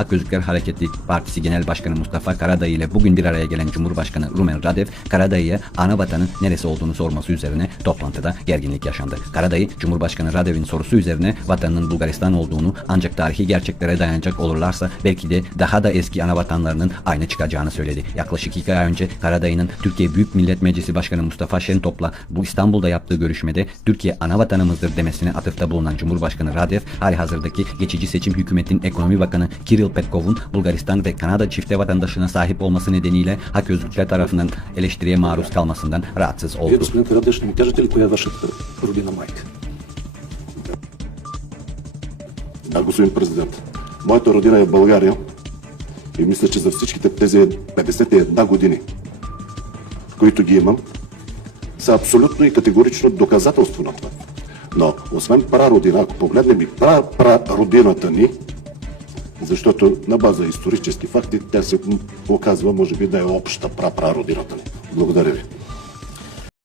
Hak Özgürlükler Hareketi Partisi Genel Başkanı Mustafa Karadayı ile bugün bir araya gelen Cumhurbaşkanı Rumen Radev, Karadayı'ya ana vatanın neresi olduğunu sorması üzerine toplantıda gerginlik yaşandı. Karadayı, Cumhurbaşkanı Radev'in sorusu üzerine vatanının Bulgaristan olduğunu, ancak tarihi gerçeklere dayanacak olurlarsa belki de daha da eski ana vatanlarının aynı çıkacağını söyledi. Yaklaşık 2 ay önce Karadayı'nın Türkiye Büyük Millet Meclisi Başkanı Mustafa Şentop'la bu İstanbul'da yaptığı görüşmede Türkiye ana vatanımızdır demesine atıfta bulunan Cumhurbaşkanı Radev, halihazırdaki geçici seçim hükümetin Ekonomi Bakanı Kirill Petkov'un Bulgaristan ve Kanada çifte vatandaşlığına sahip olması nedeniyle Hak Özgürlükler tarafından eleştiriye maruz kalmasından rahatsız oldu. Господин Карадаш, не кажете ли коя е вашата родина майка? Да, господин президент. Моята родина е България и мисля, че за всичките тези 51 години, които ги имам, са абсолютно и категорично доказателство на това. Но, освен прародина, ако погледнем и прародината ни, защото на база исторически факти тя се оказва, може би, да е обща прародината ни. Благодаря ви.